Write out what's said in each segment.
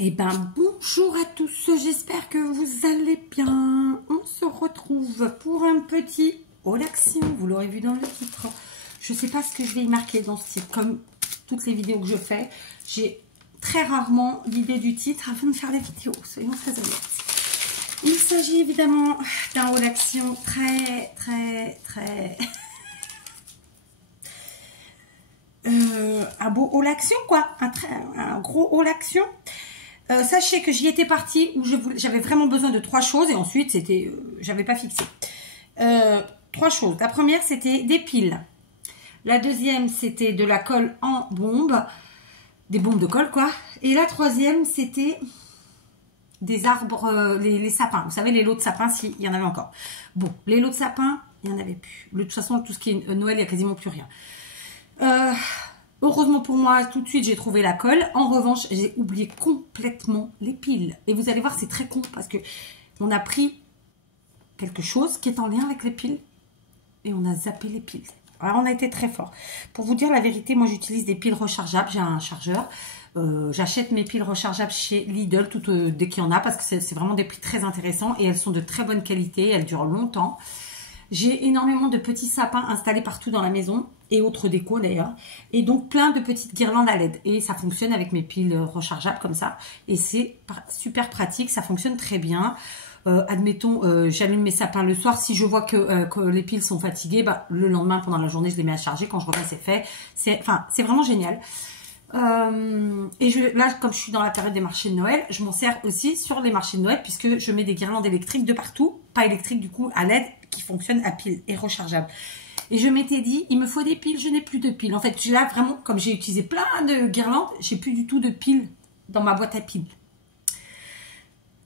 Eh ben bonjour à tous, j'espère que vous allez bien. On se retrouve pour un petit haul action, vous l'aurez vu dans le titre. Je ne sais pas ce que je vais y marquer dans ce titre, comme toutes les vidéos que je fais. J'ai très rarement l'idée du titre avant de faire des vidéos, soyons très honnêtes. Il s'agit évidemment d'un haul action très un beau haul action quoi, un gros haul action. Sachez que j'y étais partie où j'avais vraiment besoin de 3 choses et ensuite c'était, j'avais pas fixé. 3 choses. La première c'était des piles. La deuxième c'était de la colle en bombe, des bombes de colle quoi. Et la troisième c'était des arbres, les sapins. Vous savez les lots de sapins s'il y en avait encore. Bon, les lots de sapins il y en avait plus. De toute façon tout ce qui est Noël il y a quasiment plus rien. Heureusement pour moi, tout de suite, j'ai trouvé la colle. En revanche, j'ai oublié complètement les piles. Et vous allez voir, c'est très con parce que on a pris quelque chose qui est en lien avec les piles et on a zappé les piles. Alors, on a été très fort. Pour vous dire la vérité, moi, j'utilise des piles rechargeables. J'ai un chargeur. J'achète mes piles rechargeables chez Lidl dès qu'il y en a parce que c'est vraiment des prix très intéressants et elles sont de très bonne qualité. Elles durent longtemps. J'ai énormément de petits sapins installés partout dans la maison et autres décos d'ailleurs. Et donc plein de petites guirlandes à LED. Et ça fonctionne avec mes piles rechargeables comme ça. Et c'est super pratique, ça fonctionne très bien. Admettons, j'allume mes sapins le soir. Si je vois que les piles sont fatiguées, bah, le lendemain pendant la journée, je les mets à charger. Quand je reviens, c'est fait. C'est vraiment génial. Et là, comme je suis dans la période des marchés de Noël, je m'en sers aussi sur les marchés de Noël puisque je mets des guirlandes électriques de partout. Pas électriques du coup, à LED qui fonctionnent à piles et rechargeables. Et je m'étais dit, il me faut des piles, je n'ai plus de piles. En fait, là, vraiment, comme j'ai utilisé plein de guirlandes, j'ai plus du tout de piles dans ma boîte à piles.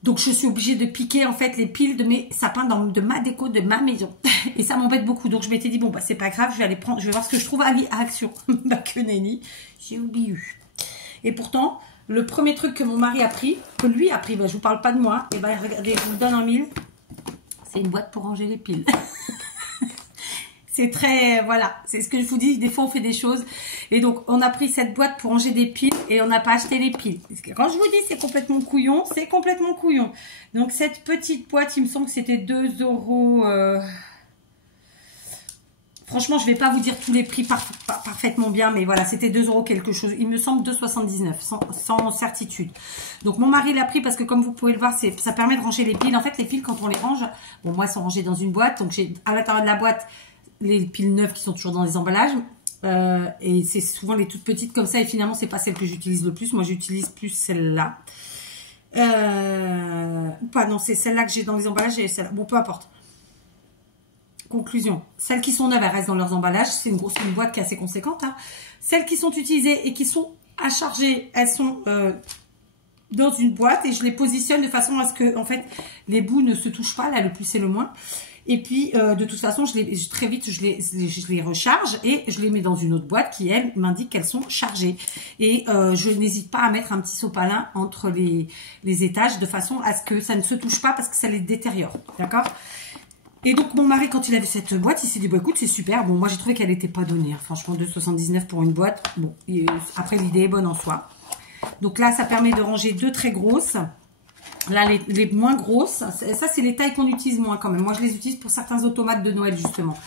Donc, je suis obligée de piquer, en fait, les piles de mes sapins de ma déco, de ma maison. Et ça m'embête beaucoup. Donc, je m'étais dit, bon, bah, c'est pas grave, je vais aller prendre, je vais voir ce que je trouve à Action. Bah, que nenni, j'ai oublié. Et pourtant, le premier truc que mon mari a pris, que lui a pris, bah, je vous parle pas de moi, et bah, regardez, je vous donne en mille. C'est une boîte pour ranger les piles. C'est très, voilà, c'est ce que je vous dis, des fois on fait des choses. Et donc, on a pris cette boîte pour ranger des piles et on n'a pas acheté les piles. Quand je vous dis c'est complètement couillon, c'est complètement couillon. Donc, cette petite boîte, il me semble que c'était 2 €. Franchement, je ne vais pas vous dire tous les prix parfaitement bien, mais voilà, c'était 2 € quelque chose. Il me semble 2,79 € sans certitude. Donc, mon mari l'a pris parce que comme vous pouvez le voir, ça permet de ranger les piles. En fait, les piles, quand on les range, bon, moi, elles sont rangées dans une boîte. Donc, j'ai à l'intérieur de la boîte les piles neuves qui sont toujours dans les emballages. Et c'est souvent les toutes petites comme ça. Et finalement, c'est pas celle que j'utilise le plus. Moi, j'utilise plus celle-là. Ou pas, non, c'est celle-là que j'ai dans les emballages et celle-là. Bon, peu importe. Conclusion, celles qui sont neuves, elles restent dans leurs emballages. C'est une boîte qui est assez conséquente. Hein. Celles qui sont utilisées et qui sont à charger, elles sont dans une boîte et je les positionne de façon à ce que, en fait, les bouts ne se touchent pas. Là, le plus et le moins. Et puis, de toute façon, très vite, je les recharge et je les mets dans une autre boîte qui, elle, m'indique qu'elles sont chargées. Et je n'hésite pas à mettre un petit sopalin entre les étages de façon à ce que ça ne se touche pas parce que ça les détériore. D'accord ? Et donc, mon mari, quand il a vu cette boîte, il s'est dit, bah, écoute, c'est super. Bon, moi, j'ai trouvé qu'elle n'était pas donnée. Hein. Franchement, 2,79 € pour une boîte. Bon, après, l'idée est bonne en soi. Donc là, ça permet de ranger 2 très grosses. Là, les moins grosses, ça, c'est les tailles qu'on utilise moins quand même. Moi, je les utilise pour certains automates de Noël, justement.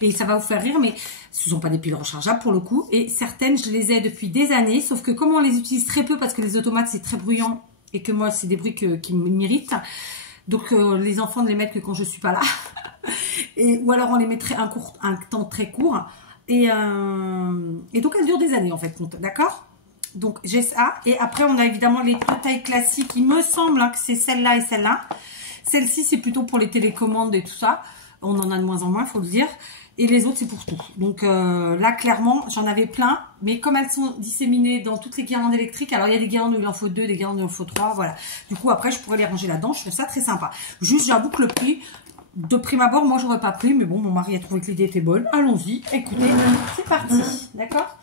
Et ça va vous faire rire, mais ce ne sont pas des piles rechargeables pour le coup. Et certaines, je les ai depuis des années. Sauf que comme on les utilise très peu parce que les automates, c'est très bruyant et que moi, c'est des bruits qui m'irritent. Donc, les enfants ne les mettent que quand je ne suis pas là. Ou alors, on les mettrait un temps très court. Et donc, elles durent des années, en fait. D'accord ? Donc, j'ai ça. Et après, on a évidemment les 2 tailles classiques. Il me semble hein, que c'est celle-là et celle-là. Celle-ci, c'est plutôt pour les télécommandes et tout ça. On en a de moins en moins, il faut le dire. Et les autres, c'est pour tout. Donc, là, clairement, j'en avais plein. Mais comme elles sont disséminées dans toutes les guirlandes électriques, alors il y a des guirlandes où il en faut 2, des guirlandes où il en faut 3, voilà. Du coup, après, je pourrais les ranger là-dedans. Je trouve ça très sympa. Juste, j'avoue que le prix, de prime abord, moi, j'aurais pas pris. Mais bon, mon mari a trouvé que l'idée était bonne. Allons-y. Écoutez, c'est parti. D'accord ?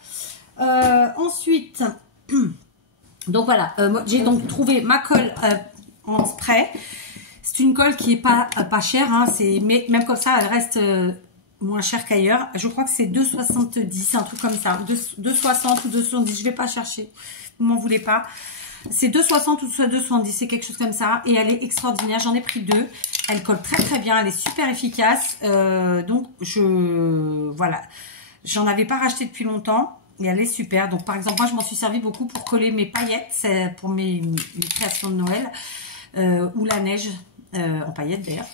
Ensuite, donc voilà, j'ai donc trouvé ma colle en spray. C'est une colle qui est pas chère, hein, mais même comme ça, elle reste moins chère qu'ailleurs. Je crois que c'est 2,70, un truc comme ça, 2,60 ou 2,70. Je vais pas chercher, vous m'en voulez pas. C'est 2,60 ou soit 2,70, c'est quelque chose comme ça. Et elle est extraordinaire, j'en ai pris 2. Elle colle très très bien, elle est super efficace. Donc, voilà. J'en avais pas racheté depuis longtemps. Et elle est super. Donc, par exemple, moi, je m'en suis servi beaucoup pour coller mes paillettes. C'est pour mes créations de Noël. Ou la neige, en paillettes d'ailleurs.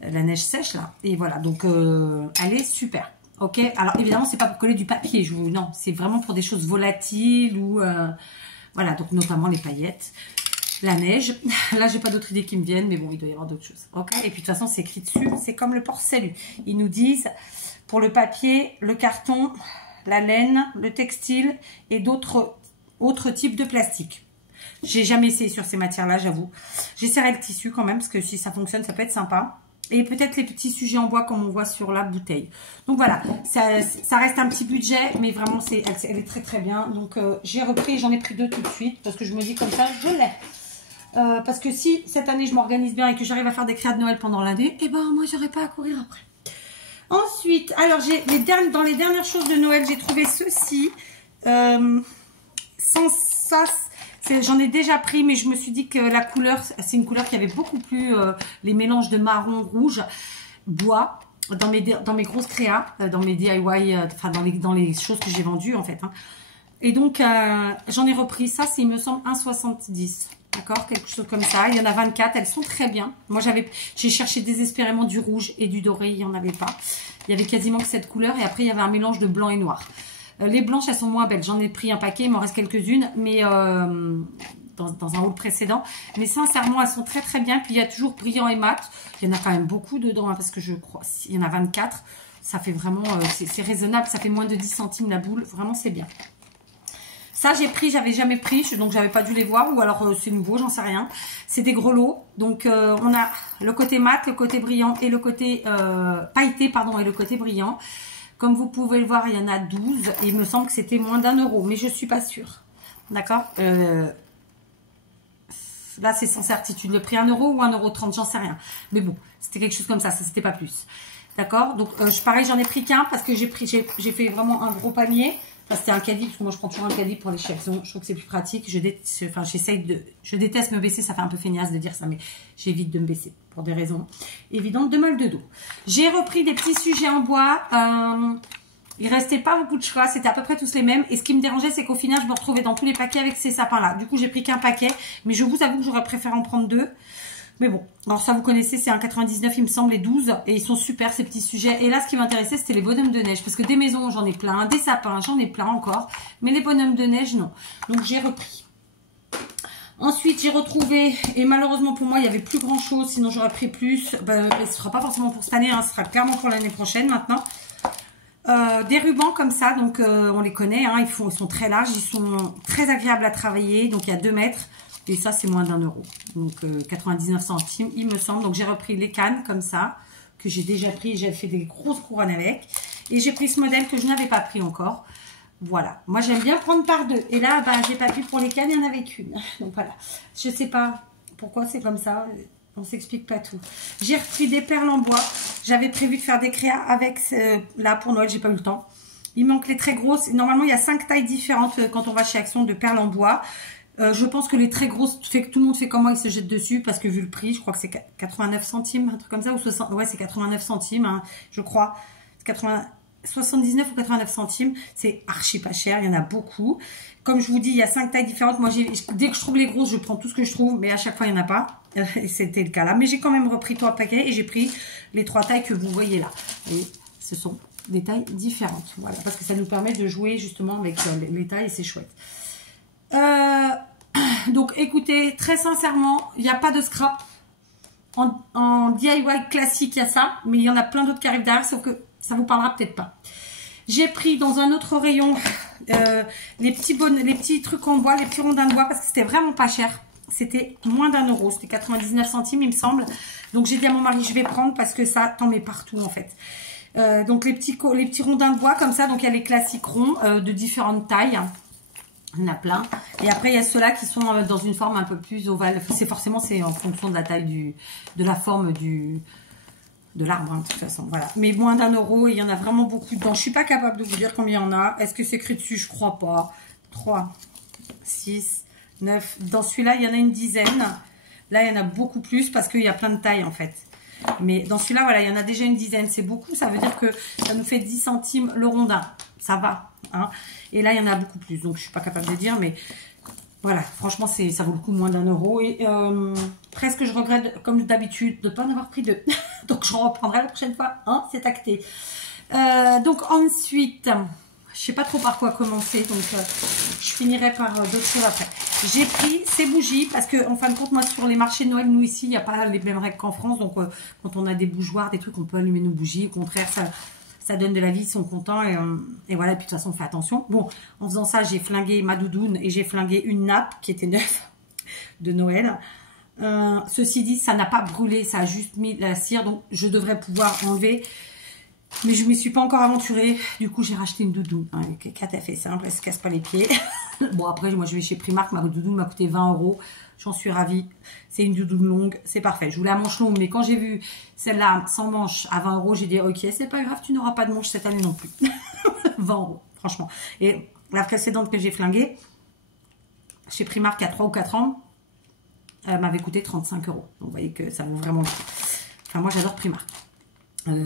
La neige sèche, là. Et voilà, donc, elle est super. Ok, alors évidemment, c'est pas pour coller du papier. Non, c'est vraiment pour des choses volatiles ou... voilà, donc notamment les paillettes. La neige. Là, j'ai pas d'autres idées qui me viennent, mais bon, il doit y avoir d'autres choses. Ok, et puis de toute façon, c'est écrit dessus. C'est comme le port-salut. Ils nous disent, pour le papier, le carton, la laine, le textile et d'autres types de plastique. J'ai jamais essayé sur ces matières-là, j'avoue. J'essaierai le tissu quand même, parce que si ça fonctionne, ça peut être sympa. Et peut-être les petits sujets en bois, comme on voit sur la bouteille. Donc voilà, ça reste un petit budget, mais vraiment, elle est très très bien. Donc j'ai repris, j'en ai pris 2 tout de suite, parce que je me dis comme ça, je l'ai. Parce que si cette année, je m'organise bien et que j'arrive à faire des créas de Noël pendant l'année, eh ben moi, j'aurai pas à courir après. Ensuite, alors, dans les dernières choses de Noël, j'ai trouvé ceci. Sans ça... J'en ai déjà pris, mais je me suis dit que la couleur, c'est une couleur qui avait beaucoup plus les mélanges de marron, rouge, bois dans mes grosses créas, dans mes DIY, enfin dans les choses que j'ai vendues en fait. Hein. Et donc, j'en ai repris ça, il me semble 1,70. D'accord, quelque chose comme ça. Il y en a 24, elles sont très bien. Moi, j'ai cherché désespérément du rouge et du doré, il n'y en avait pas. Il y avait quasiment que cette couleur et après, il y avait un mélange de blanc et noir. Les blanches, elles sont moins belles. J'en ai pris un paquet, il m'en reste quelques-unes, mais dans un haul précédent. Mais sincèrement, elles sont très très bien. Puis il y a toujours brillant et mat. Il y en a quand même beaucoup dedans, hein, parce que je crois, il y en a 24. Ça fait vraiment, c'est raisonnable. Ça fait moins de 10 centimes la boule. Vraiment, c'est bien. Ça, j'ai pris, j'avais jamais pris, donc j'avais pas dû les voir. Ou alors c'est nouveau, j'en sais rien. C'est des grelots. Donc on a le côté mat, le côté brillant et le côté pailleté, pardon, et le côté brillant. Comme vous pouvez le voir, il y en a 12. Et il me semble que c'était moins d'1 €. Mais je ne suis pas sûre. D'accord, là, c'est sans certitude. Le prix 1 € ou 1,30 €, j'en sais rien. Mais bon, c'était quelque chose comme ça. Ça, c'était pas plus. D'accord, donc pareil, j'en ai pris qu'un parce que j'ai fait vraiment un gros panier. Enfin, c'était un caddie, parce que moi, je prends toujours un caddie pour les chefs. Je trouve que c'est plus pratique. Je déteste me baisser. Ça fait un peu feignasse de dire ça, mais j'évite de me baisser pour des raisons évidentes de mal de dos. J'ai repris des petits sujets en bois. Il restait pas beaucoup de choix. C'était à peu près tous les mêmes. Et ce qui me dérangeait, c'est qu'au final, je me retrouvais dans tous les paquets avec ces sapins-là. Du coup, j'ai pris qu'un paquet. Mais je vous avoue que j'aurais préféré en prendre 2. Mais bon, alors ça vous connaissez, c'est un 99 il me semble, les 12. Et ils sont super ces petits sujets. Et là, ce qui m'intéressait, c'était les bonhommes de neige. Parce que des maisons, j'en ai plein. Des sapins, j'en ai plein encore. Mais les bonhommes de neige, non. Donc j'ai repris. Ensuite, j'ai retrouvé, et malheureusement pour moi, il n'y avait plus grand chose. Sinon, j'aurais pris plus. Ben, ce ne sera pas forcément pour cette année, hein, ce sera clairement pour l'année prochaine maintenant. Des rubans comme ça, donc on les connaît. Hein, ils sont très larges, ils sont très agréables à travailler. Donc il y a 2 mètres. Et ça, c'est moins d'1 €. Donc, 99 centimes, il me semble. Donc, j'ai repris les cannes comme ça, que j'ai déjà pris. J'ai fait des grosses couronnes avec. Et j'ai pris ce modèle que je n'avais pas pris encore. Voilà. Moi, j'aime bien prendre par 2. Et là, bah, j'ai pas pu pour les cannes, il y en avait qu'une. Donc, voilà. Je sais pas pourquoi c'est comme ça. On s'explique pas tout. J'ai repris des perles en bois. J'avais prévu de faire des créas avec... là, pour Noël, j'ai pas eu le temps. Il manque les très grosses. Normalement, il y a 5 tailles différentes quand on va chez Action de perles en bois. Je pense que les très grosses, fait que tout le monde fait comme moi, il se jette dessus parce que vu le prix, je crois que c'est 89 centimes, un truc comme ça, ou 60, ouais, c'est 89 centimes, hein, je crois. 79 ou 89 centimes, c'est archi pas cher, il y en a beaucoup. Comme je vous dis, il y a 5 tailles différentes. Moi, dès que je trouve les grosses, je prends tout ce que je trouve, mais à chaque fois, il n'y en a pas. Et c'était le cas là. Mais j'ai quand même repris 3 paquets et j'ai pris les 3 tailles que vous voyez là. Et ce sont des tailles différentes. Voilà, parce que ça nous permet de jouer justement avec les tailles et c'est chouette. Donc écoutez, très sincèrement, il n'y a pas de scrap. En DIY classique, il y a ça, mais il y en a plein d'autres qui arrivent derrière, sauf que ça vous parlera peut-être pas. J'ai pris dans un autre rayon les petits trucs en bois, les petits rondins de bois, parce que c'était vraiment pas cher. C'était moins d'1 €, c'était 99 centimes il me semble. Donc j'ai dit à mon mari, je vais prendre parce que ça t'en met partout en fait. Donc les petits rondins de bois comme ça, donc il y a les classiques ronds de différentes tailles. Il y en a plein. Et après, il y a ceux-là qui sont dans une forme un peu plus ovale. C'est en fonction de la taille de la forme de l'arbre, hein, de toute façon. Voilà. Mais moins d'1 €, il y en a vraiment beaucoup dedans. Je suis pas capable de vous dire combien il y en a. Est-ce que c'est écrit dessus? Je crois pas. 3, 6, 9. Dans celui-là, il y en a une dizaine. Là, il y en a beaucoup plus parce qu'il y a plein de tailles, en fait. Mais dans celui-là, voilà, il y en a déjà une dizaine. C'est beaucoup. Ça veut dire que ça nous fait 10 centimes le rondin. Ça va. Hein. Et là, il y en a beaucoup plus. Donc, je ne suis pas capable de dire, mais... Voilà, franchement, ça vaut le coup moins d'1 €. Et presque, je regrette, comme d'habitude, de ne pas en avoir pris 2. Donc, je reprendrai la prochaine fois. Hein, c'est acté. Donc, ensuite, je ne sais pas trop par quoi commencer. Donc, je finirai par d'autres choses après. J'ai pris ces bougies parce que, en fin de compte, moi, sur les marchés de Noël, nous, ici, il n'y a pas les mêmes règles qu'en France. Donc, quand on a des bougeoirs, des trucs, on peut allumer nos bougies. Au contraire, ça donne de la vie, ils sont contents et voilà, et puis de toute façon on fait attention. Bon, en faisant ça, j'ai flingué ma doudoune et j'ai flingué une nappe qui était neuve de Noël. Ceci dit, ça n'a pas brûlé, ça a juste mis la cire, donc je devrais pouvoir enlever. Mais je ne m'y suis pas encore aventurée, du coup j'ai racheté une doudoune. Hein, Kat a fait simple, elle se casse pas les pieds. Bon après, moi je vais chez Primark, ma doudoune m'a coûté 20 €. J'en suis ravie. C'est une doudoune longue, c'est parfait. Je voulais la manche longue, mais quand j'ai vu celle-là sans manche à 20 €, j'ai dit ok, c'est pas grave, tu n'auras pas de manche cette année non plus. 20 €, franchement. Et la précédente que j'ai flinguée, chez Primark il y a 3 ou 4 ans, m'avait coûté 35 €. Donc vous voyez que ça vaut vraiment le coup. Enfin, moi j'adore Primark.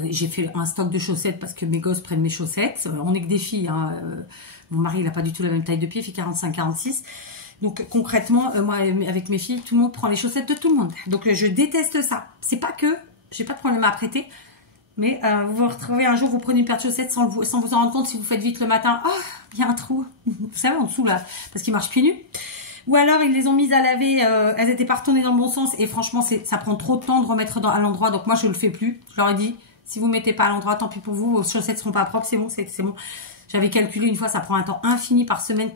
J'ai fait un stock de chaussettes parce que mes gosses prennent mes chaussettes. On n'est que des filles. Hein. Mon mari, il n'a pas du tout la même taille de pied, il fait 45-46. Donc concrètement, moi avec mes filles, tout le monde prend les chaussettes de tout le monde. Donc je déteste ça. C'est pas que j'ai pas de problème à prêter, mais vous vous retrouvez un jour, vous prenez une paire de chaussettes sans vous en rendre compte si vous faites vite le matin. Oh, il y a un trou. Vous savez, en dessous là, parce qu'ils marchent pieds nus. Ou alors ils les ont mises à laver, elles étaient pas retournées dans le bon sens et franchement ça prend trop de temps de remettre à l'endroit. Donc moi je le fais plus. Je leur ai dit, si vous mettez pas à l'endroit, tant pis pour vous, vos chaussettes seront pas propres, c'est bon, c'est bon. J'avais calculé une fois, ça prend un temps infini par semaine.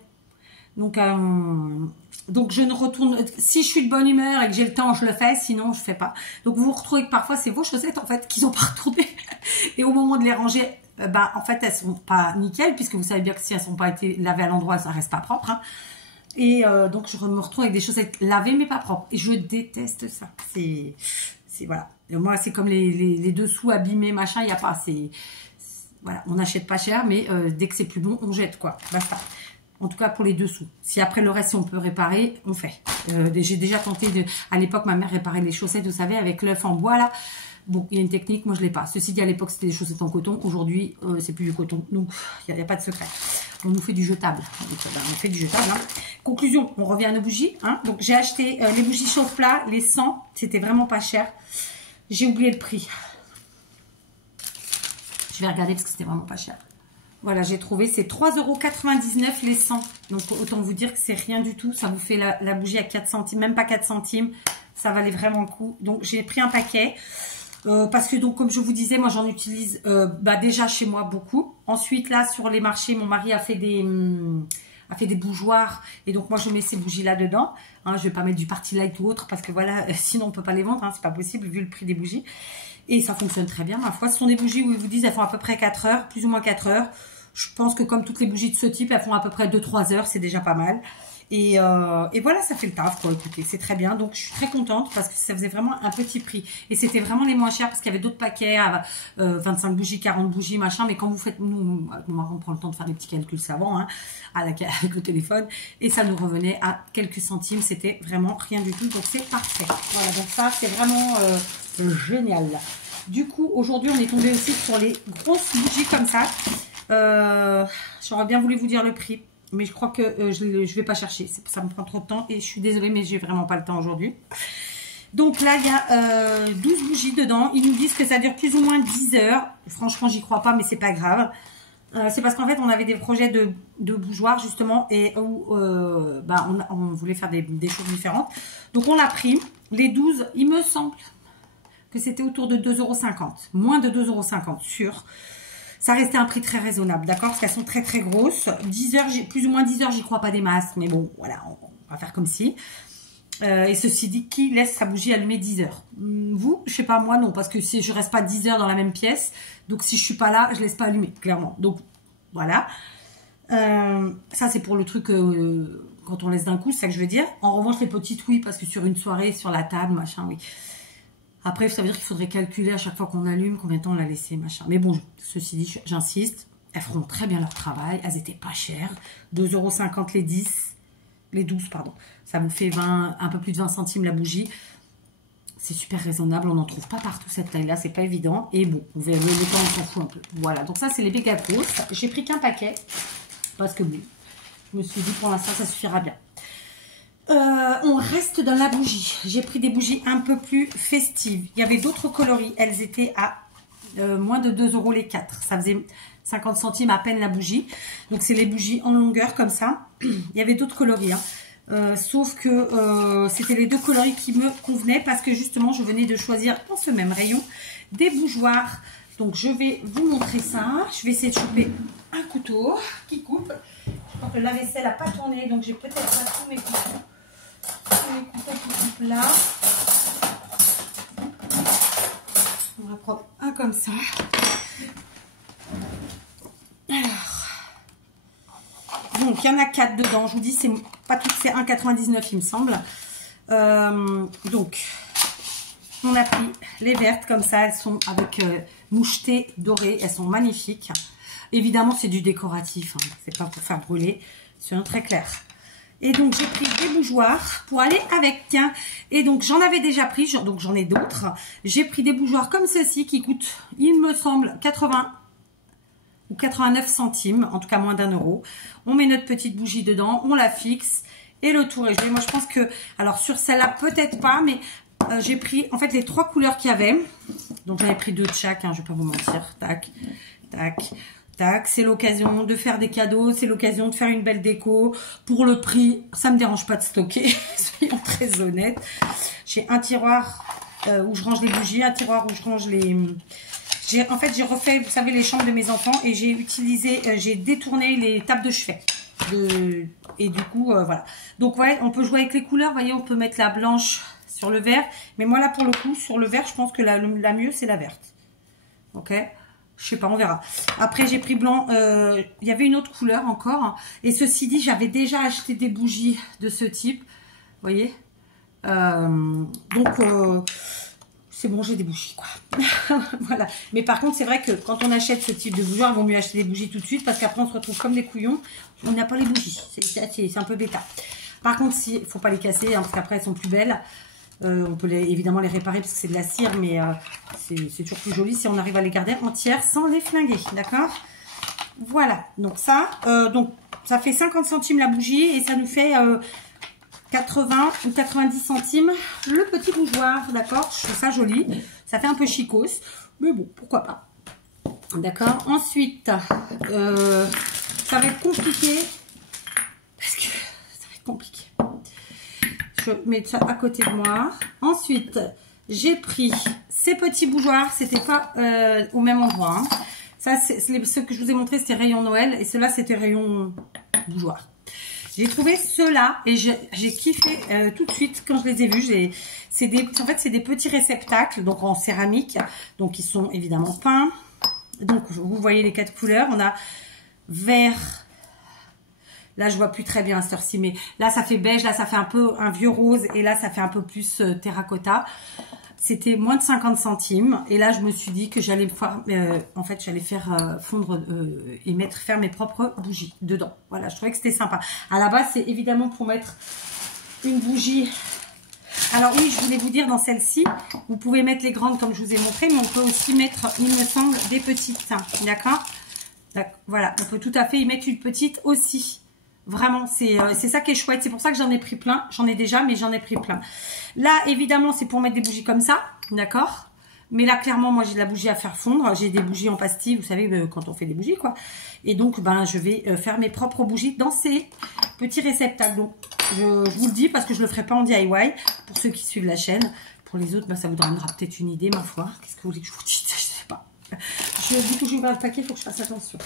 Donc je ne retourne, si je suis de bonne humeur et que j'ai le temps, je le fais, sinon je fais pas. Donc vous vous retrouvez que parfois c'est vos chaussettes en fait qui sont pas retournées et au moment de les ranger, en fait elles sont pas nickel puisque vous savez bien que si elles sont pas été lavées à l'endroit, ça reste pas propre. Hein. Et donc je me retrouve avec des chaussettes lavées mais pas propres et je déteste ça. C'est voilà. Et moi c'est comme les dessous abîmés machin, il y a pas. Voilà, on n'achète pas cher mais dès que c'est plus bon, on jette quoi. Basta. En tout cas pour les dessous. Si après le reste, si on peut réparer, on fait. J'ai déjà tenté à l'époque, ma mère réparait les chaussettes, vous savez, avec l'œuf en bois là. Bon, il y a une technique, moi je l'ai pas. Ceci dit, à l'époque c'était des chaussettes en coton. Aujourd'hui, c'est plus du coton. Donc il n'y a pas de secret. On nous fait du jetable. Donc, on fait du jetable. Hein. Conclusion, on revient à nos bougies. Hein. Donc j'ai acheté les bougies chauffe-plat, les 100. C'était vraiment pas cher. J'ai oublié le prix. Je vais regarder parce que c'était vraiment pas cher. Voilà, j'ai trouvé, c'est 3,99 € les 100. Donc, autant vous dire que c'est rien du tout. Ça vous fait la bougie à 4 centimes, même pas 4 centimes. Ça valait vraiment le coup. Donc, j'ai pris un paquet. Parce que, donc, comme je vous disais, moi, j'en utilise déjà chez moi beaucoup. Ensuite, là, sur les marchés, mon mari a fait des bougeoirs. Et donc, moi, je mets ces bougies-là dedans. Hein, je vais pas mettre du Party Light ou autre parce que, voilà, sinon, on peut pas les vendre. Hein, c'est pas possible vu le prix des bougies. Et ça fonctionne très bien, ma foi. Ce sont des bougies où ils vous disent elles font à peu près 4 heures, plus ou moins 4 heures. Je pense que comme toutes les bougies de ce type, elles font à peu près 2-3 heures. C'est déjà pas mal. Et voilà, ça fait le taf, quoi. Écoutez, c'est très bien. Donc, je suis très contente parce que ça faisait vraiment un petit prix. Et c'était vraiment les moins chers parce qu'il y avait d'autres paquets à 25 bougies, 40 bougies, machin. Mais quand vous faites, nous, on prend le temps de faire des petits calculs savants hein, avec le téléphone. Et ça nous revenait à quelques centimes. C'était vraiment rien du tout. Donc, c'est parfait. Voilà, donc ça, c'est vraiment génial. Du coup, aujourd'hui, on est tombé aussi sur les grosses bougies comme ça. J'aurais bien voulu vous dire le prix. Mais je crois que je vais pas chercher. Ça me prend trop de temps. Et je suis désolée, mais j'ai vraiment pas le temps aujourd'hui. Donc là, il y a 12 bougies dedans. Ils nous disent que ça dure plus ou moins 10 heures. Franchement, j'y crois pas, mais c'est pas grave. C'est parce qu'en fait, on avait des projets de bougeoir, justement. Et où on voulait faire des choses différentes. Donc, on l'a pris. Les 12, il me semble que c'était autour de 2,50 €. Moins de 2,50 € sûr. Ça restait un prix très raisonnable, d'accord? Parce qu'elles sont très très grosses. 10 heures, plus ou moins 10 heures, j'y crois pas des masses. Mais bon, voilà, on va faire comme si. Et ceci dit, qui laisse sa bougie allumée 10 heures? Vous, je sais pas, moi non. Parce que si je reste pas 10 heures dans la même pièce, donc si je suis pas là, je laisse pas allumer, clairement. Donc, voilà. Ça, c'est pour le truc quand on laisse d'un coup, c'est ça que je veux dire. En revanche, les petites, oui, parce que sur une soirée, sur la table, machin, oui. Après, ça veut dire qu'il faudrait calculer à chaque fois qu'on allume combien de temps on l'a laissé, machin. Mais bon, ceci dit, j'insiste, elles feront très bien leur travail. Elles étaient pas chères. 2,50 € les 10. les 12, pardon. Ça vous fait 20, un peu plus de 20 centimes la bougie. C'est super raisonnable, on n'en trouve pas partout cette taille-là, c'est pas évident. Et bon, vous verrez, le temps on s'en fout un peu. Voilà, donc ça c'est les Begapos. J'ai pris qu'un paquet, parce que bon, je me suis dit pour l'instant ça suffira bien. On reste dans la bougie. J'ai pris des bougies un peu plus festives. Il y avait d'autres coloris, elles étaient à moins de 2 € les 4. Ça faisait 50 centimes à peine la bougie. Donc c'est les bougies en longueur comme ça. Il y avait d'autres coloris, hein. Sauf que c'était les deux coloris qui me convenaient parce que justement je venais de choisir dans ce même rayon des bougeoirs. Donc je vais vous montrer ça. Je vais essayer de choper un couteau qui coupe. Je crois que la vaisselle n'a pas tourné, donc j'ai peut-être pas tous mes couteaux. Tous mes couteaux qui coupent là. On va prendre un comme ça. Alors. Donc, il y en a 4 dedans. Je vous dis, c'est pas toutes, c'est 1,99 il me semble. Donc, on a pris les vertes comme ça. Elles sont avec moucheté doré. Elles sont magnifiques. Évidemment, c'est du décoratif. Hein. C'est pas pour faire brûler. C'est très clair. Et donc, j'ai pris des bougeoirs pour aller avec. Tiens. Et donc, j'en avais déjà pris. Donc, j'en ai d'autres. J'ai pris des bougeoirs comme ceci qui coûtent, il me semble, 80 ou 89 centimes, en tout cas moins d'1 €. On met notre petite bougie dedans, on la fixe et le tour est joué. Moi je pense que, alors sur celle-là peut-être pas, mais j'ai pris en fait les 3 couleurs qu'il y avait. Donc j'en ai pris 2 de chaque, hein, je vais pas vous mentir. Tac, tac, tac. C'est l'occasion de faire des cadeaux, c'est l'occasion de faire une belle déco. Pour le prix, ça me dérange pas de stocker, soyons très honnêtes. J'ai un tiroir où je range les bougies, un tiroir où je range les... En fait, j'ai refait, vous savez, les chambres de mes enfants et j'ai utilisé, j'ai détourné les tables de chevet. Et du coup, voilà. Donc, ouais, on peut jouer avec les couleurs. Vous voyez, on peut mettre la blanche sur le vert. Mais moi, là, pour le coup, sur le vert, je pense que la mieux, c'est la verte. Ok? Je sais pas, on verra. Après, j'ai pris blanc. Il y avait une autre couleur encore. Et ceci dit, j'avais déjà acheté des bougies de ce type. Vous voyez? C'est bon, j'ai des bougies, quoi. Voilà. Mais par contre, c'est vrai que quand on achète ce type de bougeoir, il vaut mieux acheter des bougies tout de suite parce qu'après, on se retrouve comme des couillons. On n'a pas les bougies. C'est un peu bêta. Par contre, il ne faut pas les casser hein, parce qu'après, elles sont plus belles. On peut évidemment les réparer parce que c'est de la cire, mais c'est toujours plus joli si on arrive à les garder entières sans les flinguer. D'accord? Voilà. Donc ça fait 50 centimes la bougie et ça nous fait... 80 ou 90 centimes le petit bougeoir, d'accord? Je trouve ça joli, ça fait un peu chicos, mais bon, pourquoi pas. D'accord? Ensuite, ça va être compliqué, parce que ça va être compliqué. Je mets ça à côté de moi. Ensuite, j'ai pris ces petits bougeoirs, c'était pas au même endroit. Hein. Ça, ce que je vous ai montré, c'était rayon Noël, et ceux-là, c'était rayon bougeoir. J'ai trouvé ceux-là et j'ai kiffé tout de suite quand je les ai vus. En fait, c'est des petits réceptacles, donc en céramique. Donc, ils sont évidemment peints. Donc, vous voyez les 4 couleurs. On a vert. Là, je vois plus très bien à cette heure-ci, mais là, ça fait beige. Là, ça fait un peu un vieux rose. Et là, ça fait un peu plus terracotta. C'était moins de 50 centimes. Et là, je me suis dit que j'allais faire, en fait, j'allais faire fondre et faire mes propres bougies dedans. Voilà, je trouvais que c'était sympa. À la base, c'est évidemment pour mettre une bougie. Alors oui, je voulais vous dire, dans celle-ci, vous pouvez mettre les grandes comme je vous ai montré, mais on peut aussi mettre, il me semble, des petites. D'accord? Voilà, on peut tout à fait y mettre une petite aussi. Vraiment, c'est ça qui est chouette. C'est pour ça que j'en ai pris plein. J'en ai déjà, mais j'en ai pris plein. Là, évidemment, c'est pour mettre des bougies comme ça. D'accord? Mais là, clairement, moi, j'ai de la bougie à faire fondre. J'ai des bougies en pastille, vous savez, quand on fait des bougies, quoi. Et donc, ben, je vais faire mes propres bougies dans ces petits réceptacles. Donc, je vous le dis parce que je ne le ferai pas en DIY. Pour ceux qui suivent la chaîne. Pour les autres, ben, ça vous donnera peut-être une idée, ma foi. Qu'est-ce que vous voulez que je vous dise? Je sais pas. Du coup, j'ai ouvert le paquet, il faut que je fasse attention.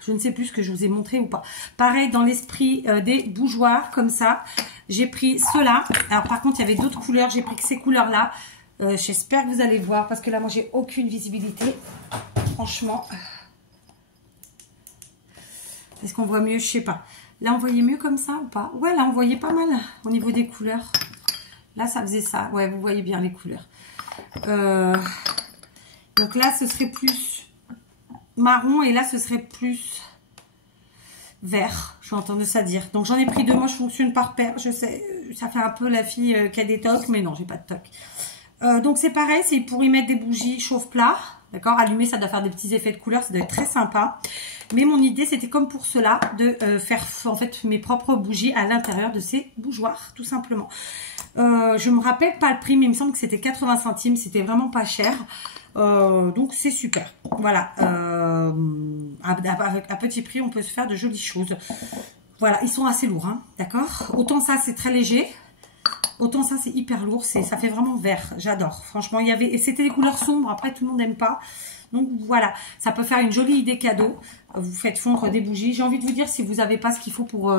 Je ne sais plus ce que je vous ai montré ou pas. Pareil, dans l'esprit des bougeoirs, comme ça, j'ai pris ceux-là. Alors, par contre, il y avait d'autres couleurs. J'ai pris que ces couleurs-là. J'espère que vous allez voir, parce que là, moi, j'ai aucune visibilité. Franchement. Est-ce qu'on voit mieux? Je sais pas. Là, on voyait mieux comme ça ou pas? Ouais, là, on voyait pas mal au niveau des couleurs. Là, ça faisait ça. Ouais, vous voyez bien les couleurs. Donc là, ce serait plus... marron et là ce serait plus vert. Je vais entendre ça dire. Donc j'en ai pris 2. Moi je fonctionne par paire. Je sais, ça fait un peu la fille qui a des tocs, mais non, j'ai pas de tocs. Donc c'est pareil, c'est pour y mettre des bougies chauffe-plat. D'accord, allumé, ça doit faire des petits effets de couleur, ça doit être très sympa. Mais mon idée, c'était comme pour cela, de faire en fait mes propres bougies à l'intérieur de ces bougeoirs, tout simplement. Je me rappelle pas le prix, mais il me semble que c'était 80 centimes, c'était vraiment pas cher. Donc c'est super. Voilà, à petit prix, on peut se faire de jolies choses. Voilà, ils sont assez lourds, hein, d'accord. Autant ça, c'est très léger. Autant ça, c'est hyper lourd, ça fait vraiment vert, j'adore. Franchement, et c'était des couleurs sombres, après tout le monde n'aime pas. Donc voilà, ça peut faire une jolie idée cadeau. Vous faites fondre des bougies. J'ai envie de vous dire, si vous n'avez pas ce qu'il faut pour...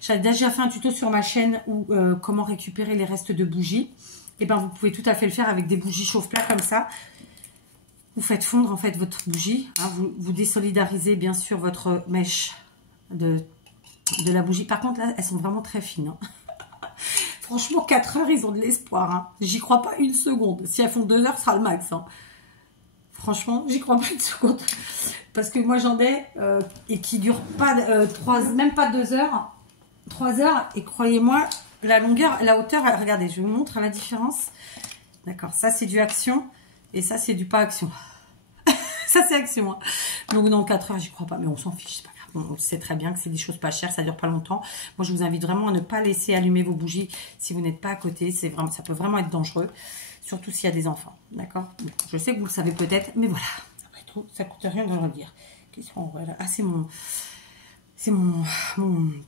j'ai déjà fait un tuto sur ma chaîne où comment récupérer les restes de bougies. Et ben vous pouvez tout à fait le faire avec des bougies chauffe-plat comme ça. Vous faites fondre en fait votre bougie. Hein, vous désolidarisez bien sûr votre mèche de la bougie. Par contre là, elles sont vraiment très fines. Hein. Franchement, 4 heures, ils ont de l'espoir. Hein. J'y crois pas une seconde. Si elles font 2 heures, ce sera le max. Hein. Franchement, j'y crois pas une seconde. Parce que moi, j'en ai et qui durent pas même pas 2 heures. 3 heures. Et croyez-moi, la longueur, la hauteur, regardez, je vous montre la différence. D'accord, ça, c'est du action. Et ça, c'est du pas action. Ça, c'est action. Hein. Donc, dans 4 heures, j'y crois pas. Mais on s'en fiche, c'est pas grave. On sait très bien que c'est des choses pas chères, ça dure pas longtemps. Moi, je vous invite vraiment à ne pas laisser allumer vos bougies si vous n'êtes pas à côté. C'est vraiment, ça peut vraiment être dangereux, surtout s'il y a des enfants. D'accord? Je sais que vous le savez peut-être, mais voilà. Après tout, ça coûte rien de le redire. Ah, c'est mon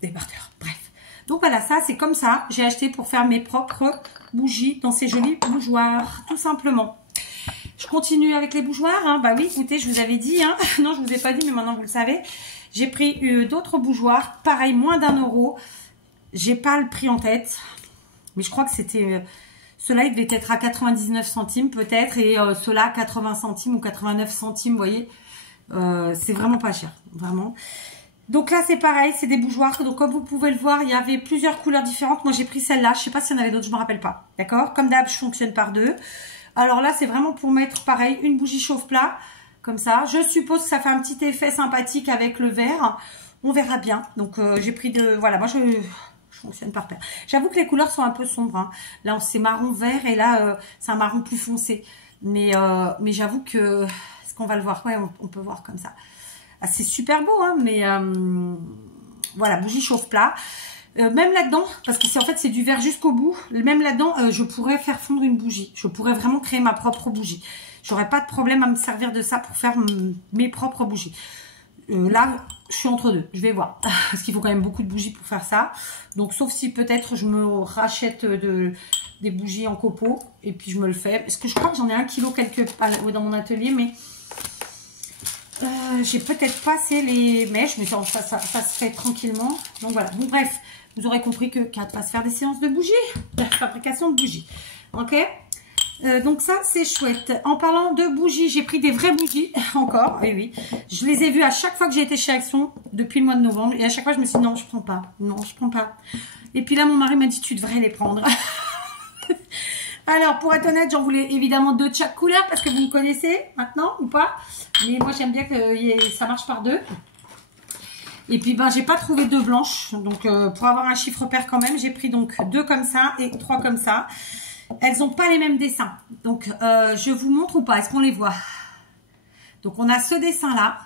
débardeur. Bref. Donc voilà, ça, c'est comme ça. J'ai acheté pour faire mes propres bougies dans ces jolis bougeoirs, tout simplement. Je continue avec les bougeoirs. Hein. Bah oui, écoutez, je vous avais dit. Hein. Non, je vous ai pas dit, mais maintenant vous le savez. J'ai pris d'autres bougeoirs. Pareil, moins d'1 €. J'ai pas le prix en tête. Mais je crois que c'était... ceux-là, ils devaient être à 99 centimes peut-être. Et ceux-là, 80 centimes ou 89 centimes, vous voyez. C'est vraiment pas cher. Vraiment. Donc là, c'est pareil. C'est des bougeoirs. Donc comme vous pouvez le voir, il y avait plusieurs couleurs différentes. Moi, j'ai pris celle-là. Je sais pas s'il y en avait d'autres, je me rappelle pas. D'accord? Comme d'hab, je fonctionne par 2. Alors là, c'est vraiment pour mettre, pareil, une bougie chauffe-plat, comme ça. Je suppose que ça fait un petit effet sympathique avec le vert. On verra bien. Donc, j'ai pris de... Voilà, moi, je fonctionne par paire. J'avoue que les couleurs sont un peu sombres. Hein. Là, c'est marron-vert et là, c'est un marron plus foncé. Mais j'avoue que... Est-ce qu'on va le voir? Ouais, on peut voir comme ça. Ah, c'est super beau, hein, mais... voilà, bougie chauffe-plat. Même là-dedans, parce que en fait c'est du vert jusqu'au bout, même là-dedans je pourrais faire fondre une bougie. Je pourrais vraiment créer ma propre bougie. J'aurais pas de problème à me servir de ça pour faire mes propres bougies. Là, je suis entre deux, je vais voir. Parce qu'il faut quand même beaucoup de bougies pour faire ça. Donc sauf si peut-être je me rachète des bougies en copeaux et puis je me le fais. Parce que je crois que j'en ai 1 kilo quelque part dans mon atelier, mais... j'ai peut-être pas assez les mèches, mais ça se fait tranquillement. Donc voilà, bon bref, vous aurez compris que Kat va se faire des séances de bougies, de fabrication de bougies. Ok, donc ça c'est chouette. En parlant de bougies, j'ai pris des vraies bougies encore, oui oui. Je les ai vues à chaque fois que j'ai été chez Action depuis le mois de novembre. Et à chaque fois je me suis dit non je prends pas, non je prends pas. Et puis là mon mari m'a dit tu devrais les prendre. Alors, pour être honnête, j'en voulais évidemment 2 de chaque couleur parce que vous me connaissez maintenant ou pas. Mais moi, j'aime bien que ça marche par 2. Et puis, ben, j'ai pas trouvé 2 blanches. Donc, pour avoir un chiffre pair quand même, j'ai pris donc 2 comme ça et 3 comme ça. Elles n'ont pas les mêmes dessins. Donc, je vous montre ou pas? Est-ce qu'on les voit? Donc, on a ce dessin-là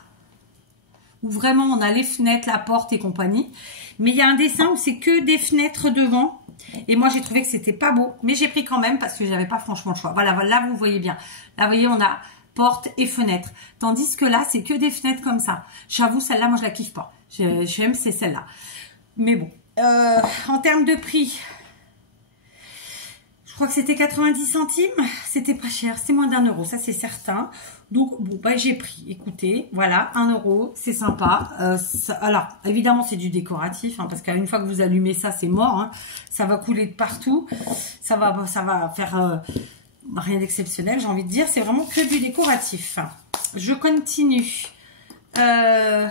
où vraiment on a les fenêtres, la porte et compagnie. Mais il y a un dessin où c'est que des fenêtres devant. Et moi, j'ai trouvé que c'était pas beau. Mais j'ai pris quand même parce que j'avais pas franchement le choix. Voilà, là, vous voyez bien. Là, vous voyez, on a porte et fenêtre. Tandis que là, c'est que des fenêtres comme ça. J'avoue, celle-là, moi, je la kiffe pas. J'aime, c'est celle-là. Mais bon. En termes de prix, je crois que c'était 90 centimes. C'était pas cher. C'est moins d'1 €. Ça, c'est certain. Donc, bon, bah, j'ai pris. Écoutez, voilà, 1 €. C'est sympa. Alors, évidemment, c'est du décoratif. Hein, parce qu'une fois que vous allumez ça, c'est mort. Hein, ça va couler de partout. Ça va faire rien d'exceptionnel, j'ai envie de dire. C'est vraiment que du décoratif. Je continue. Ça,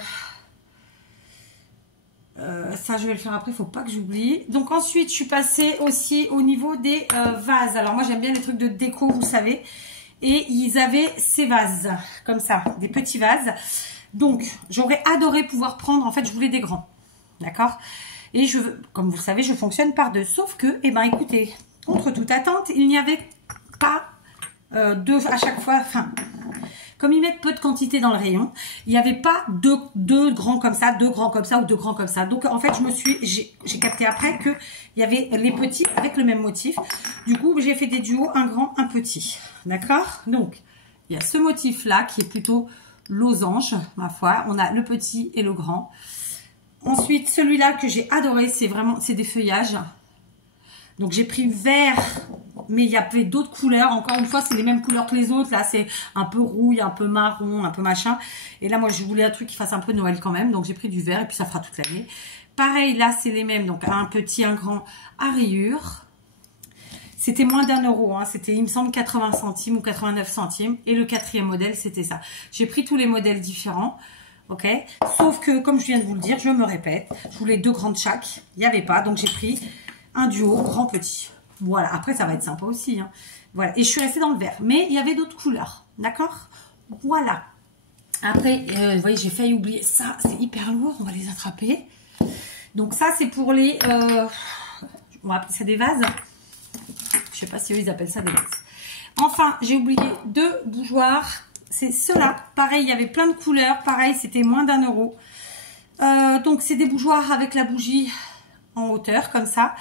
je vais le faire après, il ne faut pas que j'oublie. Donc ensuite, je suis passée aussi au niveau des vases. Alors moi, j'aime bien les trucs de déco, vous savez. Et ils avaient ces vases, comme ça, des petits vases. Donc, j'aurais adoré pouvoir prendre, en fait, je voulais des grands. d'accord? Et comme vous le savez, je fonctionne par 2. Sauf que, eh ben, écoutez, contre toute attente, il n'y avait pas 2 à chaque fois. Enfin, comme ils mettent peu de quantité dans le rayon, il n'y avait pas deux grands comme ça, 2 grands comme ça ou 2 grands comme ça. Donc, en fait, j'ai capté après que il y avait les petits avec le même motif. Du coup, j'ai fait des duos, un grand, un petit. D'accord? Donc, il y a ce motif-là qui est plutôt losange, ma foi. On a le petit et le grand. Ensuite, celui-là que j'ai adoré, c'est des feuillages. Donc, j'ai pris vert, mais il y avait d'autres couleurs. Encore une fois, c'est les mêmes couleurs que les autres. Là, c'est un peu rouille, un peu marron, un peu machin. Et là, moi, je voulais un truc qui fasse un peu Noël quand même. Donc, j'ai pris du vert et puis ça fera toute l'année. Pareil, là, c'est les mêmes. Donc, un petit, un grand à rayures. C'était moins d'1 euro. Hein. C'était, il me semble, 80 centimes ou 89 centimes. Et le 4e modèle, c'était ça. J'ai pris tous les modèles différents. Ok, sauf que, comme je viens de vous le dire, je me répète, je voulais 2 grandes chaque. Il n'y avait pas. Donc, j'ai pris un duo grand-petit. Voilà, après ça va être sympa aussi. Hein. Voilà, et je suis restée dans le vert. Mais il y avait d'autres couleurs, d'accord? Voilà. Après, vous voyez, j'ai failli oublier ça. C'est hyper lourd, on va les attraper. Donc ça, c'est pour les... on va appeler ça des vases. Je sais pas si eux, ils appellent ça des vases. Enfin, j'ai oublié 2 bougeoirs. C'est ceux-là. Pareil, il y avait plein de couleurs. Pareil, c'était moins d'1 euro. Donc, c'est des bougeoirs avec la bougie en hauteur, comme ça.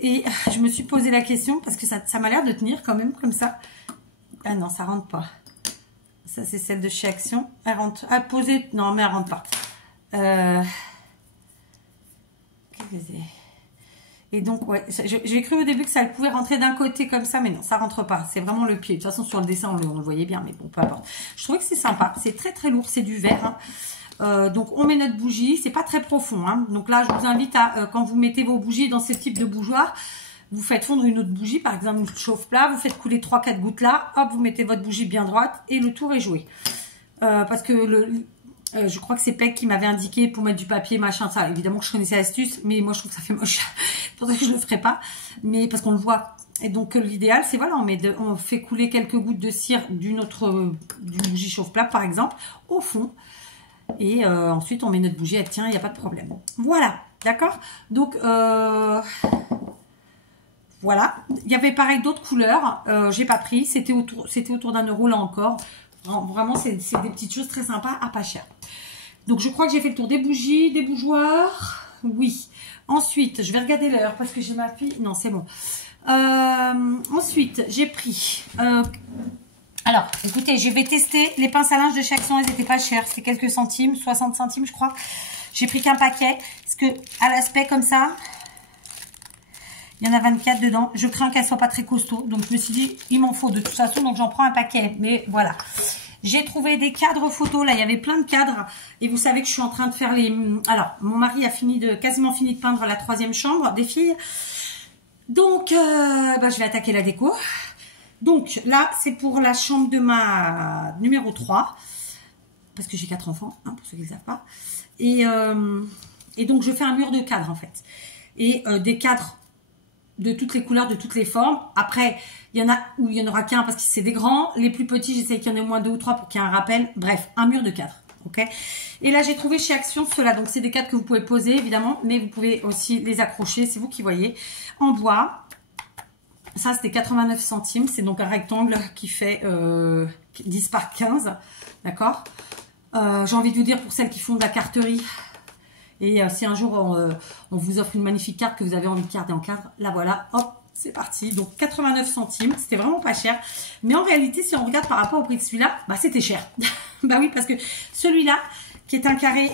Et je me suis posé la question, parce que ça m'a l'air de tenir quand même, comme ça. Ah non, ça rentre pas. Ça, c'est celle de chez Action. Elle rentre. Ah, posée. Non, mais elle rentre pas. Qu'est-ce que c'est? Et donc, ouais, j'ai cru au début que ça pouvait rentrer d'un côté comme ça, mais non, ça rentre pas. C'est vraiment le pied. De toute façon, sur le dessin, on le voyait bien, mais bon, peu importe. Je trouvais que c'est sympa. C'est très, très lourd. C'est du verre. Hein. Donc, on met notre bougie. C'est pas très profond. Hein. Donc là, je vous invite à, quand vous mettez vos bougies dans ce type de bougeoir, vous faites fondre une autre bougie, par exemple, une chauffe-plat. Vous faites couler 3-4 gouttes là. Hop, vous mettez votre bougie bien droite et le tour est joué. Parce que je crois que c'est Peg qui m'avait indiqué pour mettre du papier, machin, ça. Évidemment que je connaissais l'astuce, mais moi je trouve que ça fait moche. C'est pour ça que je le ferai pas. Mais parce qu'on le voit. Et donc l'idéal, c'est voilà, on fait couler quelques gouttes de cire d'une bougie chauffe-plat, par exemple, au fond. Et ensuite on met notre bougie, elle tient, il n'y a pas de problème. Voilà, d'accord? Donc voilà. Il y avait pareil d'autres couleurs. J'ai pas pris. C'était autour d'1 euro là encore. Vraiment, c'est des petites choses très sympas à pas cher. Donc, je crois que j'ai fait le tour des bougies, des bougeoirs. Oui. Ensuite, je vais regarder l'heure parce que j'ai ma fille. Non, c'est bon. Ensuite, j'ai pris... alors, écoutez, je vais tester les pinces à linge de chez Action. Elles n'étaient pas chères. C'est quelques centimes, 60 centimes, je crois. J'ai pris qu'un paquet. Parce que, à l'aspect comme ça... Il y en a 24 dedans. Je crains qu'elle soit pas très costaud. Donc, je me suis dit, il m'en faut de toute façon. Donc, j'en prends un paquet. Mais voilà. J'ai trouvé des cadres photos. Là, il y avait plein de cadres. Et vous savez que je suis en train de faire les... Alors, mon mari a quasiment fini de peindre la 3e chambre des filles. Donc, je vais attaquer la déco. Donc, là, c'est pour la chambre de ma numéro 3. Parce que j'ai 4 enfants, hein, pour ceux qui ne le savent pas. Et donc, je fais un mur de cadres, en fait. Et des cadres de toutes les couleurs, de toutes les formes. Après, il y en a où il n'y en aura qu'un parce que c'est des grands. Les plus petits, j'essaie qu'il y en ait au moins 2 ou 3 pour qu'il y ait un rappel. Bref, un mur de cadres. Ok. Et là, j'ai trouvé chez Action ceux-là. Donc, c'est des cadres que vous pouvez poser, évidemment. Mais vous pouvez aussi les accrocher. C'est vous qui voyez. En bois. Ça, c'était 89 centimes. C'est donc un rectangle qui fait 10 par 15. D'accord. J'ai envie de vous dire, pour celles qui font de la carterie... Et si un jour on vous offre une magnifique carte que vous avez envie de garder en cadre, la voilà, hop, c'est parti. Donc 89 centimes, c'était vraiment pas cher. Mais en réalité, si on regarde par rapport au prix de celui-là, bah c'était cher. Bah oui, parce que celui-là, qui est un carré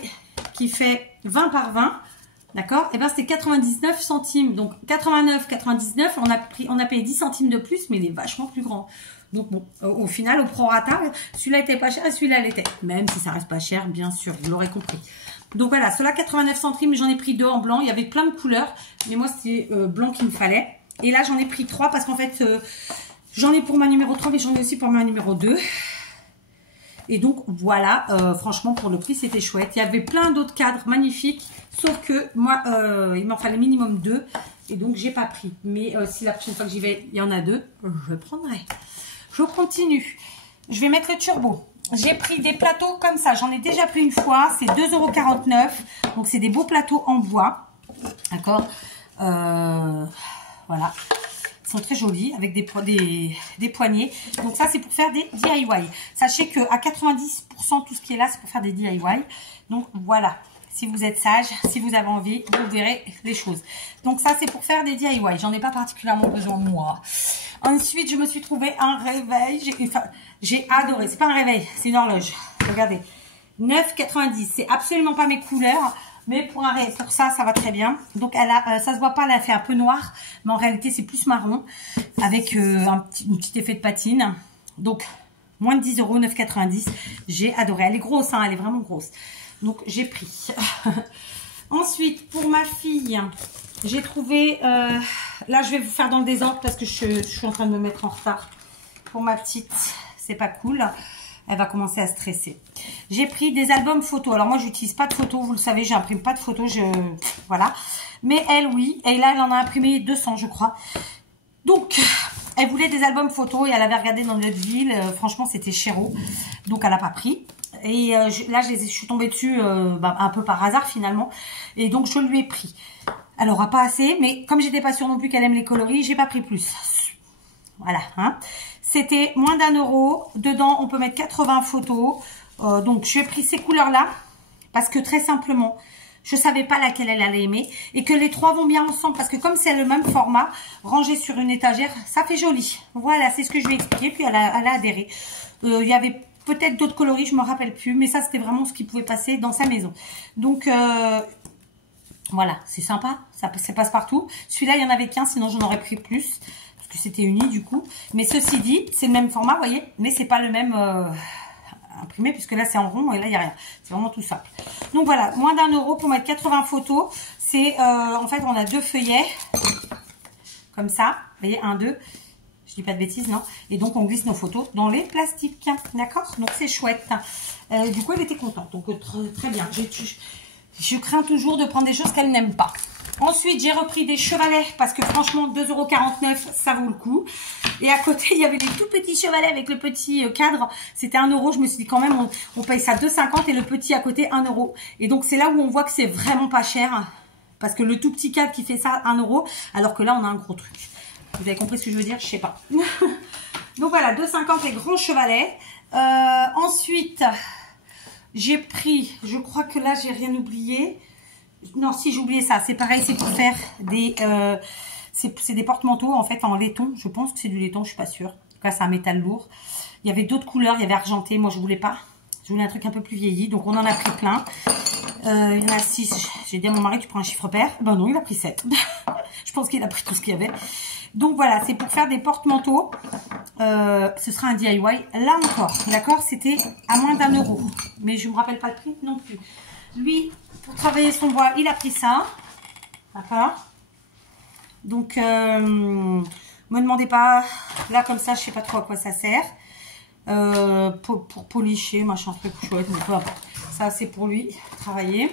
qui fait 20 par 20, d'accord, et ben c'était 99 centimes. Donc 89, 99, on a payé 10 centimes de plus, mais il est vachement plus grand. Donc bon, au final, au prorata, celui-là était pas cher et celui-là l'était. Même si ça reste pas cher, bien sûr, vous l'aurez compris. Donc voilà, cela 89 centimes, j'en ai pris 2 en blanc. Il y avait plein de couleurs, mais moi c'était blanc qu'il me fallait. Et là j'en ai pris 3 parce qu'en fait, j'en ai pour ma numéro 3, mais j'en ai aussi pour ma numéro 2. Et donc voilà, franchement pour le prix c'était chouette. Il y avait plein d'autres cadres magnifiques, sauf que moi il m'en fallait minimum 2. Et donc j'ai pas pris. Mais si la prochaine fois que j'y vais, il y en a 2, je prendrai. Je continue. Je vais mettre le turbo. j'ai pris des plateaux comme ça. J'en ai déjà pris une fois. C'est 2,49 €. Donc, c'est des beaux plateaux en bois. D'accord. Voilà. Ils sont très jolis avec des poignées. Donc, ça, c'est pour faire des DIY. Sachez qu'à 90%, tout ce qui est là, c'est pour faire des DIY. Donc, voilà. Si vous êtes sage, si vous avez envie, vous verrez les choses. Donc, ça, c'est pour faire des DIY. J'en ai pas particulièrement besoin, moi. Ensuite, je me suis trouvé un réveil. J'ai adoré. C'est pas un réveil, c'est une horloge. Regardez. 9,90 €. C'est absolument pas mes couleurs. Mais pour ça, ça va très bien. Donc, ça se voit pas, elle a fait un peu noir. Mais en réalité, c'est plus marron. Avec un petit effet de patine. Donc, moins de 10 €, 9,90 €. J'ai adoré. Elle est grosse, hein, elle est vraiment grosse. Donc, j'ai pris. Ensuite, pour ma fille, j'ai trouvé... là, je vais vous faire dans le désordre parce que je suis en train de me mettre en retard. Pour ma petite, c'est pas cool. Elle va commencer à stresser. J'ai pris des albums photos. Alors, moi, j'utilise pas de photos. Vous le savez, j'imprime pas de photos. Voilà. Mais elle, oui. Et là, elle en a imprimé 200, je crois. Donc, elle voulait des albums photos et elle avait regardé dans notre ville. Franchement, c'était chéro. Donc, elle n'a pas pris. Et là, je suis tombée dessus un peu par hasard finalement. Et donc, je lui ai pris. Elle n'aura pas assez, mais comme j'étais pas sûre non plus qu'elle aime les coloris, j'ai pas pris plus. Voilà. Hein. C'était moins d'1 €. Dedans, on peut mettre 80 photos. Donc, j'ai pris ces couleurs-là parce que très simplement, je savais pas laquelle elle allait aimer. Et que les trois vont bien ensemble parce que comme c'est le même format, rangé sur une étagère, ça fait joli. Voilà, c'est ce que je lui ai expliqué. Puis, elle a adhéré. Il y avait... peut-être d'autres coloris, je me rappelle plus. Mais ça, c'était vraiment ce qui pouvait passer dans sa maison. Donc, voilà, c'est sympa. Ça passe partout. Celui-là, il y en avait qu'un, sinon j'en aurais pris plus. Parce que c'était uni, du coup. Mais ceci dit, c'est le même format, vous voyez. Mais c'est pas le même imprimé, puisque là, c'est en rond et là, il n'y a rien. C'est vraiment tout simple. Donc, voilà, moins d'1 € pour mettre 80 photos. C'est, en fait, on a 2 feuillets. Comme ça. Vous voyez, 1, 2. Je dis pas de bêtises, non? Et donc, on glisse nos photos dans les plastiques. D'accord? Donc, c'est chouette. Du coup, elle était contente. Donc, très bien. Je crains toujours de prendre des choses qu'elle n'aime pas. Ensuite, j'ai repris des chevalets parce que franchement, 2,49 €, ça vaut le coup. Et à côté, il y avait des tout petits chevalets avec le petit cadre. C'était 1 €. Je me suis dit quand même, on paye ça 2,50 € et le petit à côté, 1 €. Et donc, c'est là où on voit que c'est vraiment pas cher. Parce que le tout petit cadre qui fait ça, 1 €. Alors que là, on a un gros truc. Vous avez compris ce que je veux dire? Je sais pas. Donc voilà, 2,50 € les grands chevalets. Ensuite, j'ai pris, je crois que là, j'ai rien oublié. Non, si, j'ai oublié ça. C'est pareil, c'est pour faire des... c'est des porte-manteaux, en fait, en laiton. Je pense que c'est du laiton, je suis pas sûre. En tout cas, c'est un métal lourd. Il y avait d'autres couleurs, il y avait argenté. Moi, je voulais pas. Je voulais un truc un peu plus vieilli. Donc, on en a pris plein. Il y en a 6. J'ai dit à mon mari, tu prends un chiffre pair. Ben non, il a pris 7. Je pense qu'il a pris tout ce qu'il y avait. Donc voilà, c'est pour faire des porte-manteaux. Ce sera un DIY. Là encore, d'accord, c'était à moins d'1 €. Mais je ne me rappelle pas le prix non plus. Lui, pour travailler son bois, il a pris ça. D'accord. Donc, me demandez pas. Là, comme ça, je sais pas trop à quoi ça sert. Pour policher, machin, truc chouette. Mais peu importe. Ça, c'est pour lui travailler.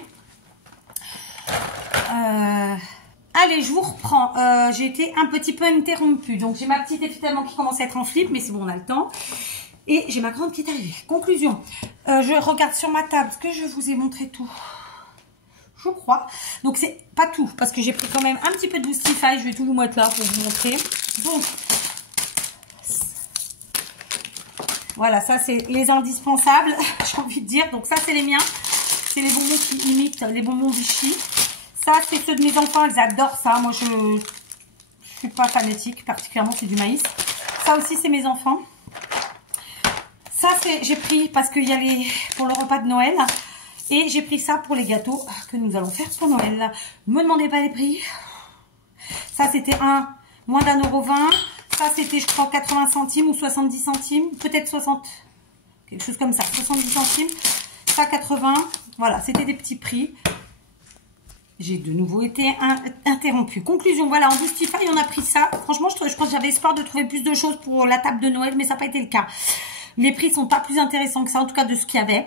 Allez, je vous reprends. J'ai été un petit peu interrompue. Donc, j'ai ma petite évidemment qui commence à être en flip, mais c'est bon, on a le temps. Et j'ai ma grande qui est arrivée. Conclusion. Je regarde sur ma table. Est-ce que je vous ai montré tout? Je crois. Donc, c'est pas tout, parce que j'ai pris quand même un petit peu de Boostify. Je vais tout vous mettre là pour vous montrer. Donc, voilà, ça, c'est les indispensables, j'ai envie de dire. Donc, ça, c'est les miens. C'est les bonbons qui imitent les bonbons Vichy. Ça, c'est ceux de mes enfants, ils adorent ça. Moi, je suis pas fanatique, particulièrement, c'est du maïs. Ça aussi, c'est mes enfants. Ça, j'ai pris parce qu'il y a pour le repas de Noël. Et j'ai pris ça pour les gâteaux que nous allons faire pour Noël. Ne me demandez pas les prix. Ça, c'était moins d'1,20 €. Ça, c'était, je crois, 80 centimes ou 70 centimes. Peut-être 60, quelque chose comme ça. 70 centimes. Ça, 80. Voilà, c'était des petits prix. J'ai de nouveau été interrompue. Conclusion, voilà, en Boostify, on a pris ça. Franchement, je pense que j'avais espoir de trouver plus de choses pour la table de Noël, mais ça n'a pas été le cas. Les prix sont pas plus intéressants que ça, en tout cas de ce qu'il y avait.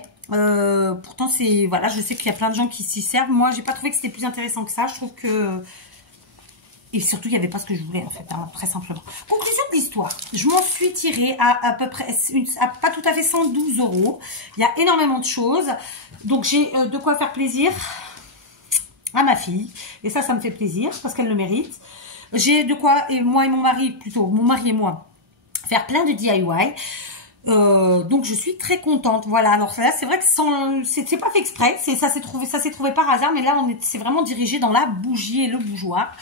Pourtant, voilà, je sais qu'il y a plein de gens qui s'y servent. Moi, j'ai pas trouvé que c'était plus intéressant que ça. Je trouve que Et surtout, il n'y avait pas ce que je voulais, en fait, hein, très simplement. Conclusion de l'histoire. Je m'en suis tirée à peu près, pas tout à fait 112 €. Il y a énormément de choses. Donc, j'ai de quoi faire plaisir à ma fille. Et ça me fait plaisir parce qu'elle le mérite. J'ai de quoi, et moi et mon mari, plutôt, mon mari et moi, faire plein de DIY. Donc je suis très contente. Voilà. Alors là, c'est vrai que c'est pas fait exprès. Ça s'est trouvé par hasard. Mais là, c'est vraiment dirigé dans la bougie et le bougeoir.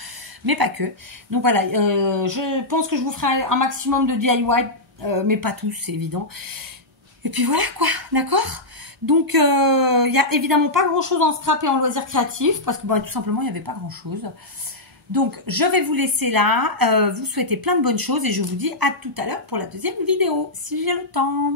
Mais pas que. Donc voilà, je pense que je vous ferai un maximum de DIY, mais pas tous, c'est évident. Et puis voilà quoi, d'accord? Donc il y a évidemment pas grand chose en scrap et en loisirs créatifs, parce que tout simplement il n'y avait pas grand chose. Donc je vais vous laisser là, vous souhaitez plein de bonnes choses et je vous dis à tout à l'heure pour la deuxième vidéo, si j'ai le temps.